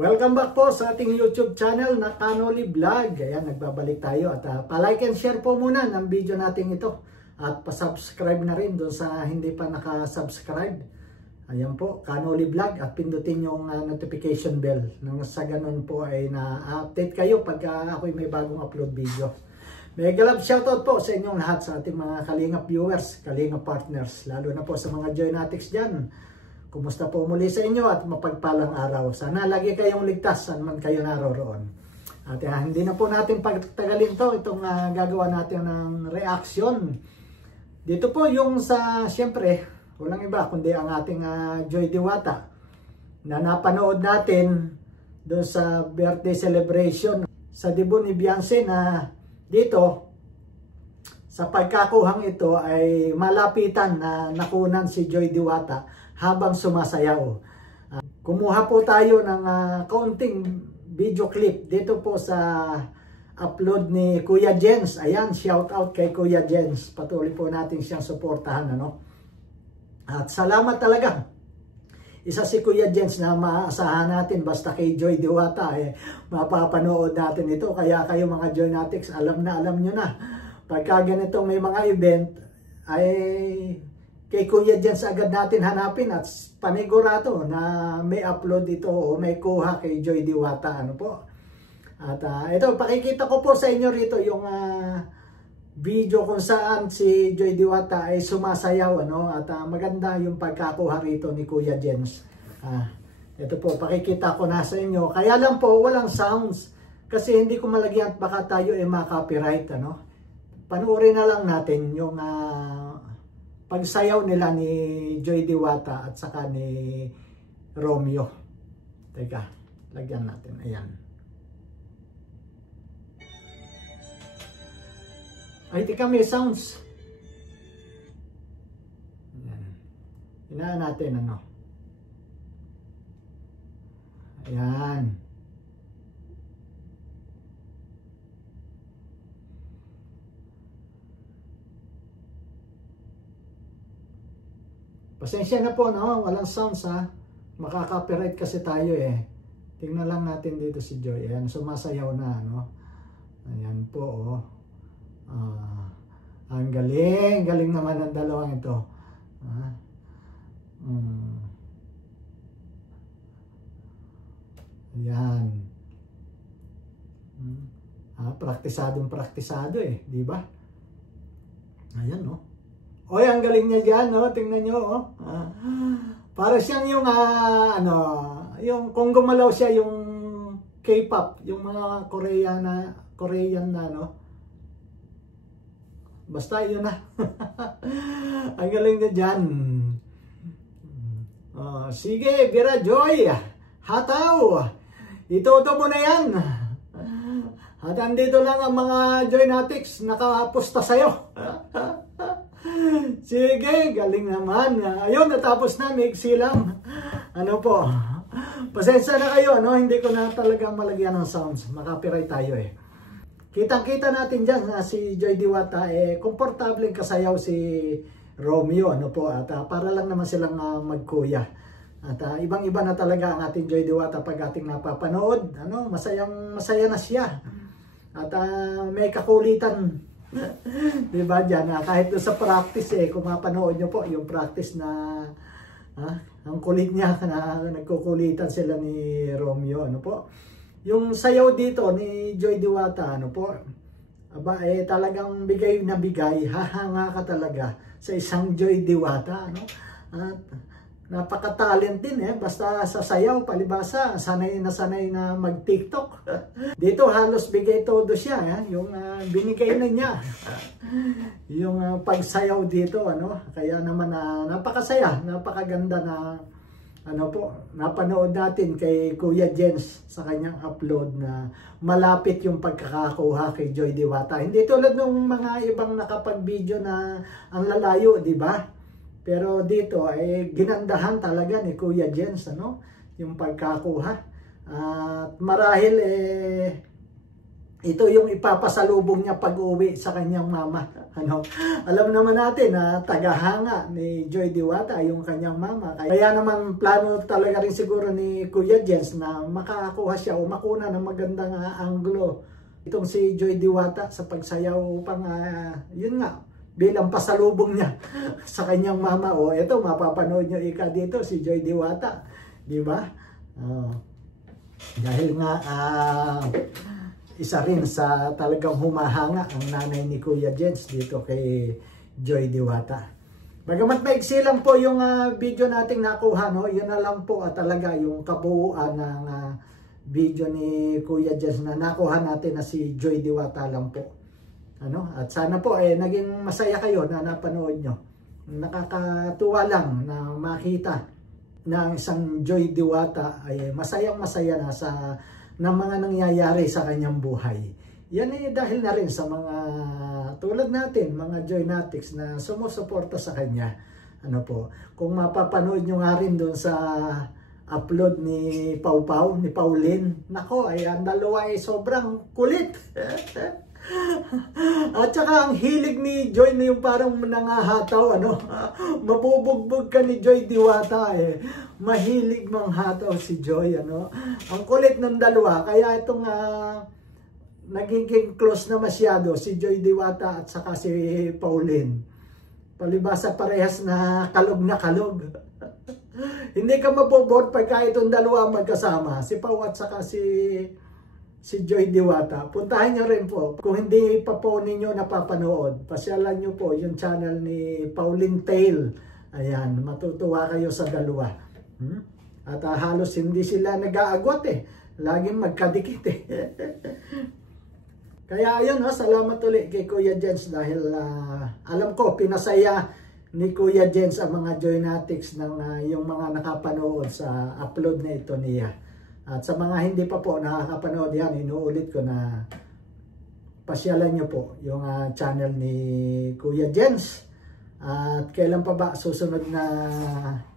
Welcome back po sa ating YouTube channel na Kanoli Vlog. Ayan, nagbabalik tayo at pa-like and share po muna ng video natin ito. At pa-subscribe na rin doon sa hindi pa naka-subscribe. Ayan po, Kanoli Vlog, at pindutin yung notification bell. Nang sa ganun po ay na-update kayo pag ako'y may bagong upload video. Mega love shoutout po sa inyong lahat, sa ating mga Kalingap viewers, Kalingap partners, lalo na po sa mga Joynatics dyan. Kumusta po muli sa inyo at mapagpalang araw. Sana lagi kayong ligtas saan man kayo naroroon. At hindi na po natin pagtagalin to, itong gagawa natin ng reaction. Dito po yung sa, siyempre, walang iba kundi ang ating Joy Diwata na napanood natin doon sa birthday celebration sa debut ni Beyonce, na dito sa pagkakuhang ito ay malapitan na nakunan si Joy Diwata habang sumasayaw. Kumuha po tayo ng kaunting video clip dito po sa upload ni Kuya Jens. Ayan, shout out kay Kuya Jens. Patuloy po natin siyang suportahan, ano? At salamat talaga. Isa si Kuya Jens na maaasahan natin, basta kay Joy Diwata mapapanood natin ito. Kaya kayo mga Joynatics, alam nyo na. Pagka ganitong may mga event ay kay Kuya Jens agad natin hanapin at panigurado na may upload ito o may kuha kay Joy Diwata, ano po. At ito, pakikita ko po sa inyo rito yung video kung saan si Joy Diwata ay sumasayaw, ano, at maganda yung pagkakuha rito ni Kuya Jens. Ito po, pakikita ko na sa inyo. Kaya lang po, walang sounds kasi hindi ko malagyan at baka tayo ay ma-copyright, ano. Panuorin na lang natin yung pagsayaw nila ni Joy Diwata at saka ni Romeo. Teka, lagyan natin. Ayan. Ay, teka, may sounds. Ayan. Hinaan natin, ano. Ayan. Pasensya na po, no? Walang sounds, ha? Makaka-copyright kasi tayo, eh. Tingnan lang natin dito si Joy. Ayan, sumasayaw na, no? Ayan po, oh. Ang galing. Galing naman ng dalawang ito. Ayan. Praktisado, eh. Di ba? Ayan, no? Oy, ang galing niya dyan, no? Tingnan nyo, oh. Para siyang yung, yung kung gumalaw siya yung K-pop, yung mga Korean na, no? Basta yun na. Ang galing niya dyan. Sige, Vera Joy. Hataw. Ituto mo na yan. At andito lang ang mga Joynatics nakapusta sa'yo. Sige, galing naman. Ayun, natapos na, mixi lang. Ano po, pasensya na kayo, ano? Hindi ko na talaga malagyan ng sounds. Makapiright tayo, eh. Kitang-kita natin dyan na si Joy Diwata, komportableng kasayaw si Romeo, ano po. At para lang naman silang magkuya. At ibang-iba na talaga ang ating Joy Diwata pag ating napapanood. Ano, masaya na siya. At may kakulitan. Diba dyan, kahit doon sa practice, kung mapanood nyo po yung practice na ang kulit niya na nagkukulitan sila ni Romeo, ano po. Yung sayaw dito ni Joy Diwata, ano po, aba, talagang bigay na bigay, hahanga ka talaga sa isang Joy Diwata, ano. At napaka-talent din, basta sa sayaw, palibasa, sanay na mag-TikTok. Dito halos bigay todo siya, yung binigay na niya. Yung pagsayaw dito, ano, kaya naman napakasaya, napakaganda na, ano po, napanood natin kay Kuya Jens sa kanyang upload na malapit yung pagkakakuha kay Joy Diwata. Hindi tulad ng mga ibang nakapag-video na ang lalayo, di ba? Pero dito ay ginandahan talaga ni Kuya Jens, ano, yung pagkakuha. At marahil ito yung ipapasalubong niya pag-uwi sa kanyang mama. Ano? Alam naman natin na tagahanga ni Joy Diwata yung kanyang mama. Kaya naman plano talaga rin siguro ni Kuya Jens na makakuha siya o makuna ng magandang anggulo itong si Joy Diwata sa pagsayaw upang yun nga, bilang pasalubong niya sa kanyang mama. O ito, mapapanood nyo ika dito si Joy Diwata. Di ba? Dahil nga isa rin sa talagang humahanga ang nanay ni Kuya Jens dito kay Joy Diwata. Bagamat maiksi lang po yung video nating nakuha, no? Yun na lang po talaga yung kabuuan ng video ni Kuya Jens na nakuha natin na si Joy Diwata lang po. Ano? At sana po naging masaya kayo na napanood nyo. Nakakatuwa lang na makita na ang isang Joy Diwata ay masayang masaya na sa ng mga nangyayari sa kanyang buhay. Yan dahil na rin sa mga tulad natin, mga Joynatics na sumusuporta sa kanya. Ano po, kung mapapanood nyo nga rin doon sa upload ni Pau Pau, ni Pauline, nako, ang dalawa ay sobrang kulit. At saka ang hilig ni Joy na yung parang nangahataw, ano? Mabubugbog ka ni Joy Diwata Mahilig manghataw si Joy, ano? Ang kulit ng dalawa, kaya itong naging close na masyado si Joy Diwata at saka si Pauline. Palibasa parehas na kalog na kalog. Hindi ka mabobord pagka itong dalawa magkasama, si Pau at saka si Joy Diwata. Puntahan nyo rin po. Kung hindi pa po ninyo napapanood, pasyalan nyo po yung channel ni Pauline Tale. Ayan, matutuwa kayo sa dalawa. At halos hindi sila nag-aagot Laging magkadikit Kaya ayun, salamat ulit kay Kuya Jens dahil alam ko, pinasaya ni Kuya Jens ang mga Joynatics ng yung mga nakapanood sa upload na ito niya. At sa mga hindi pa po nakakapanood yan, inuulit ko na pasyalan nyo po yung channel ni Kuya Jens. At kailan pa ba susunod na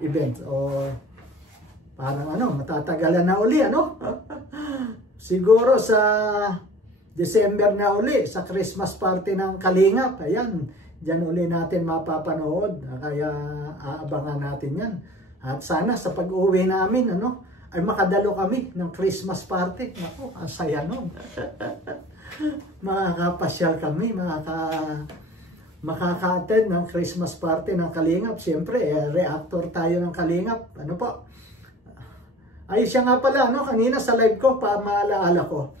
event? O parang matatagalan na uli, Siguro sa December na uli, sa Christmas party ng Kalingap. Ayan, dyan uli natin mapapanood. Kaya aabangan natin yan. At sana sa pag-uwi namin, ay makadalo kami ng Christmas party. Ako, ang saya nun. Makakapasyal kami, makaka-attend ng Christmas party ng Kalingap. Siyempre, reactor tayo ng Kalingap. Ano po? Ay, siya nga pala, kanina sa live ko, maalaala ko.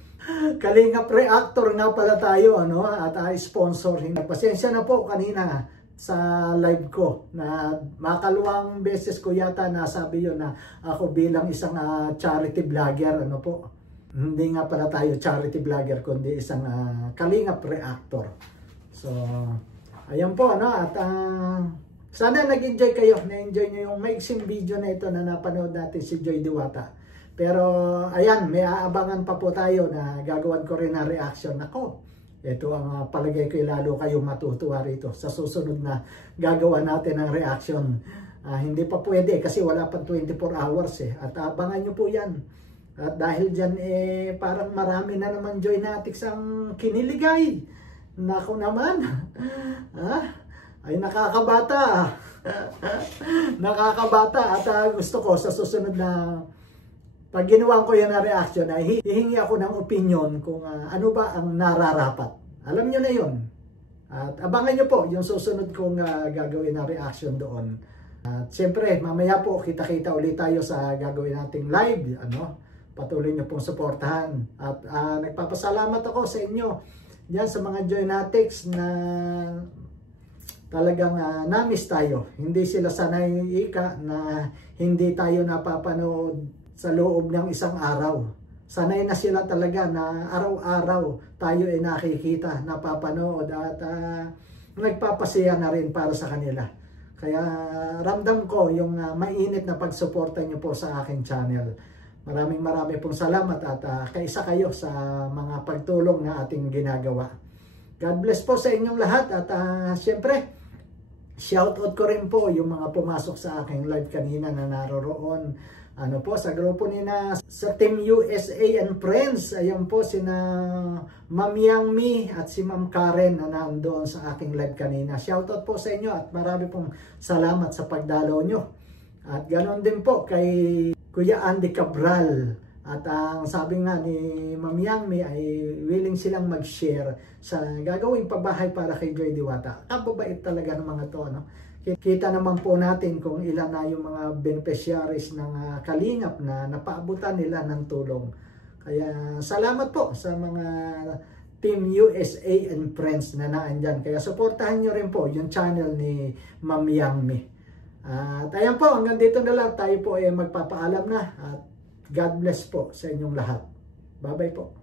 Kalingap reactor nga pala tayo, at sponsor. Pasensya na po kanina sa live ko na makalawang beses ko yata nasabi yun na ako bilang isang charity vlogger, hindi nga pala tayo charity vlogger kundi isang Kalingap reactor. So ayan po, at sana nag-enjoy kayo, na-enjoy nyo yung maiksing video na ito na napanood natin si Joy Diwata. Pero ayan, may aabangan pa po tayo na gagawan ko rin na reaction. Ako, ito ang palagay ko lalo kayong matutuwa rito sa susunod na gagawa natin ng reaction. Hindi pa pwede kasi wala pang 24 hours At abangan nyo po yan. At dahil dyan parang marami na naman Joynatics ang kiniligay. Nako naman. Ay nakakabata. Nakakabata. At gusto ko sa susunod na pag ginawa ko yan na reaction, ay hihingi ako ng opinion kung ano ba ang nararapat. Alam nyo na yun. At abangan nyo po yung susunod kong gagawin na reaction doon. At siyempre, mamaya po kita-kita ulit tayo sa gagawin nating live. Patuloy nyo pong suportahan. At nagpapasalamat ako sa inyo dyan sa mga Joynatics na talagang na-miss tayo. Hindi sila sanay na hindi tayo napapanood sa loob ng isang araw. Sanay na sila talaga na araw-araw tayo ay nakikita, napapanood at nagpapasaya na rin para sa kanila. Kaya ramdam ko yung mainit na pagsuporta nyo po sa aking channel. Maraming pong salamat at kaisa kayo sa mga pagtulong na ating ginagawa. God bless po sa inyong lahat at siyempre, shoutout ko rin po yung mga pumasok sa aking live kanina na naroroon. ano po, sa grupo ni na sa Team USA and Friends. Ayun po sina Ma'am Yang Mi at si Ma'am Karen na nandoon sa aking live kanina. Shoutout po sa inyo at marami pong salamat sa pagdalaw nyo. At ganoon din po kay Kuya Andy Cabral. At ang sabi nga ni Ma'am Yang Mi ay willing silang mag-share sa gagawing pabahay para kay Joy Diwata. Kababait talaga ng mga to, no? Kita naman po natin kung ilan na yung mga beneficiaries ng Kalingap na napaabutan nila ng tulong. Kaya salamat po sa mga Team USA and Friends na naandyan. Kaya supportahan nyo rin po yung channel ni Ma'am Yang Mi. At ayan po, hanggang dito na lang. Tayo po ay magpapaalam na. At God bless po sa inyong lahat. Bye-bye po.